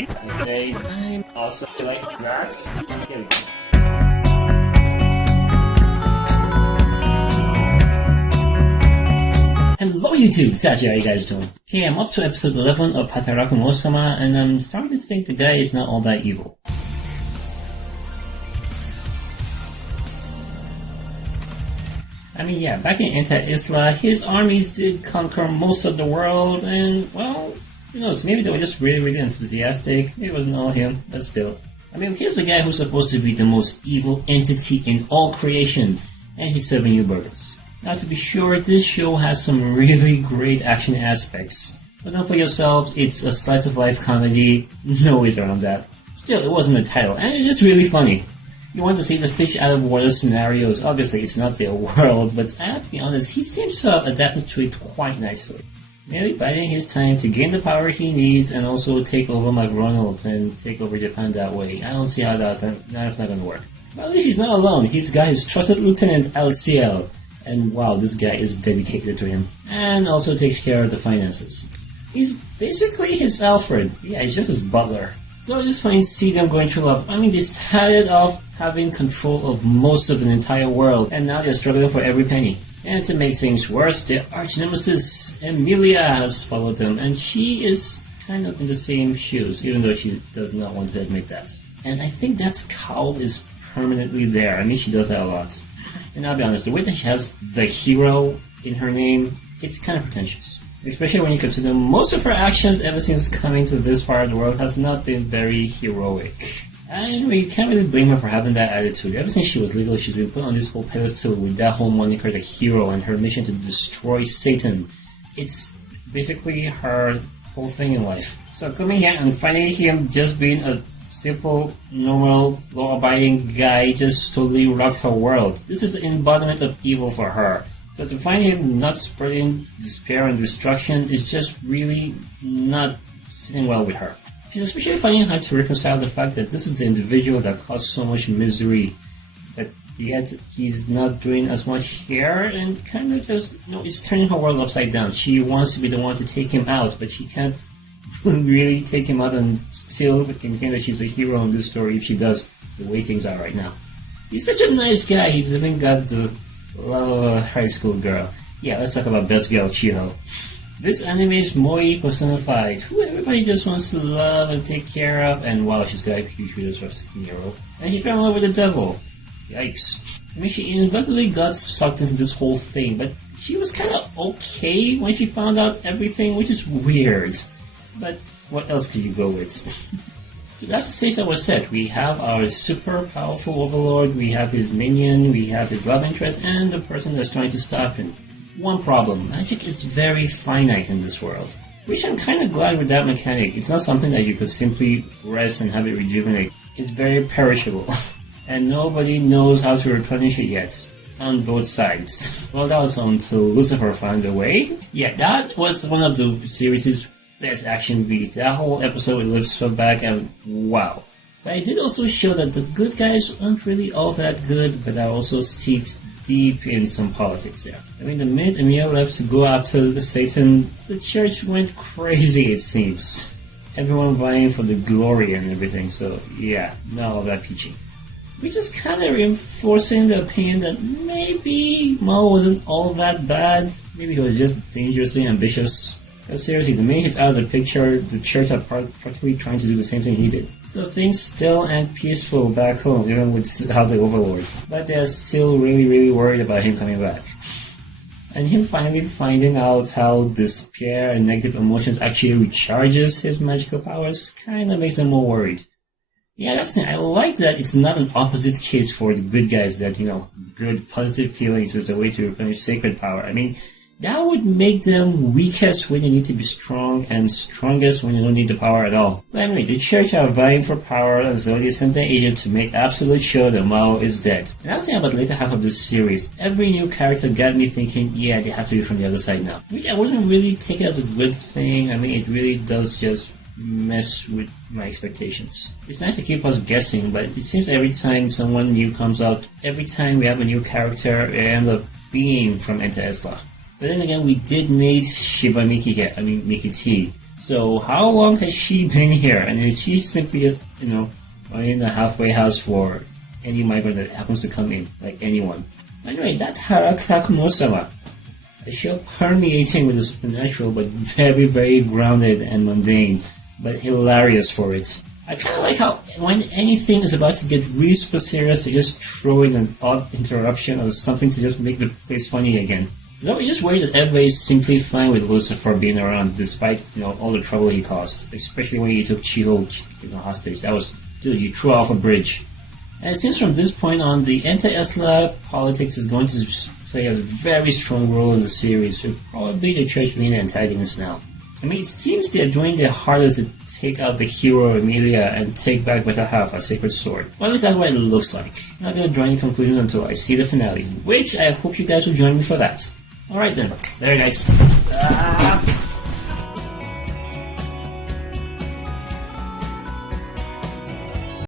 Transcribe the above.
Okay, I'm also like that. Here we go. Hello YouTube! Sachi, how you guys doing? Okay, I'm up to episode 11 of Hataraku Maou-sama, and I'm starting to think the guy is not all that evil. I mean, yeah, back in Isla, his armies did conquer most of the world, and, well, who knows, maybe they were just really enthusiastic. Maybe it wasn't all him, but still. I mean, here's a guy who's supposed to be the most evil entity in all creation, and he's serving you burgers. Now, to be sure, this show has some really great action aspects. But don't fool yourselves, it's a slice of life comedy, no ways around that. Still, it wasn't the title, and it is really funny. You want to see the fish out of water scenarios. Obviously, it's not their world, but I have to be honest, he seems to have adapted to it quite nicely. Merely biding his time to gain the power he needs and also take over McDonald's and take over Japan that way. I don't see how that's not going to work. But at least he's not alone. He's got his trusted lieutenant, LCL. And wow, this guy is dedicated to him. And also takes care of the finances. He's basically his Alfred. Yeah, he's just his butler. So I just find see them going through love. I mean, they started off having control of most of an entire world, and now they're struggling for every penny. And to make things worse, their arch nemesis, Emilia, has followed them, and she is kind of in the same shoes, even though she does not want to admit that. And I think that cowl is permanently there. I mean, she does that a lot. And I'll be honest, the way that she has the hero in her name, it's kind of pretentious. Especially when you consider most of her actions ever since coming to this part of the world has not been very heroic. And you can't really blame her for having that attitude. Ever since she was little, she's been put on this whole pedestal with that whole moniker, the hero, and her mission to destroy Satan. It's basically her whole thing in life. So coming here and finding him just being a simple, normal, law-abiding guy just totally rocked her world. This is the embodiment of evil for her. So to find him not spreading despair and destruction is just really not sitting well with her. She's especially finding hard to reconcile the fact that this is the individual that caused so much misery, but yet he's not doing as much here, and kind of just, it's turning her world upside down. She wants to be the one to take him out, but she can't really take him out and still maintain that she's a hero in this story if she does, the way things are right now. He's such a nice guy. He's even got the love of a high school girl. Yeah, let's talk about Best Girl Chiho. This anime is Moi personified, who everybody just wants to love and take care of, and wow, she's got huge videos for a 16-year-old. And she fell in love with the devil. Yikes. I mean, she inadvertently got sucked into this whole thing, but she was kind of okay when she found out everything, which is weird. But what else could you go with? So that's the stage that was set. We have our super powerful overlord, we have his minion, we have his love interest, and the person that's trying to stop him. One problem, magic is very finite in this world. Which I'm kind of glad with that mechanic. It's not something that you could simply rest and have it rejuvenate. It's very perishable. And nobody knows how to replenish it yet. On both sides. Well, that was until Lucifer found a way. Yeah, that was one of the series' best action beats. That whole episode lifts her back and wow. But it did also show that the good guys aren't really all that good, but are also steeped deep in some politics there. I mean, the minute Emilia left to go after Satan, the church went crazy, it seems. Everyone vying for the glory and everything, so yeah, not all that peachy. Which is kind of reinforcing the opinion that maybe Mao wasn't all that bad. Maybe he was just dangerously ambitious. But seriously, the minute he's out of the picture, the church are practically trying to do the same thing he did. So things still aren't peaceful back home, even without the overlords. But they're still really worried about him coming back. And him finally finding out how despair and negative emotions actually recharges his magical powers kind of makes them more worried. Yeah, that's the thing. I like that it's not an opposite case for the good guys that, good positive feelings is the way to replenish sacred power. I mean, that would make them weakest when you need to be strong and strongest when you don't need the power at all. But anyway, the church are vying for power, and so they sent an agent to make absolute sure that Mao is dead. And that's the thing about the later half of this series. Every new character got me thinking, yeah, they have to be from the other side now. Which I wouldn't really take it as a good thing. I mean, it really does just mess with my expectations. It's nice to keep us guessing, but it seems every time someone new comes out, every time we have a new character, it ends up being from Enter Isla. But then again, we did meet Shibamiki here, Mikiti. So how long has she been here? And is she simply just, running a halfway house for any migrant that happens to come in, like anyone? Anyway, that's Hataraku Maou-sama. A show permeating with the supernatural, but very, very grounded and mundane, but hilarious for it. I kind of like how when anything is about to get really super serious, they just throw in an odd interruption or something to just make the place funny again. Though we just worried that everybody's simply fine with Lucifer being around, despite all the trouble he caused, especially when he took Chiho hostage. That was, dude, you threw off a bridge. And it seems from this point on, the anti-Isla politics is going to play a very strong role in the series, with probably the church being the antagonist now. I mean, it seems they're doing their hardest to take out the hero Emilia and take back better half, a sacred sword. Well, at least that's what it looks like. I'm not going to draw any conclusions until I see the finale, which I hope you guys will join me for that. Alright then, very nice.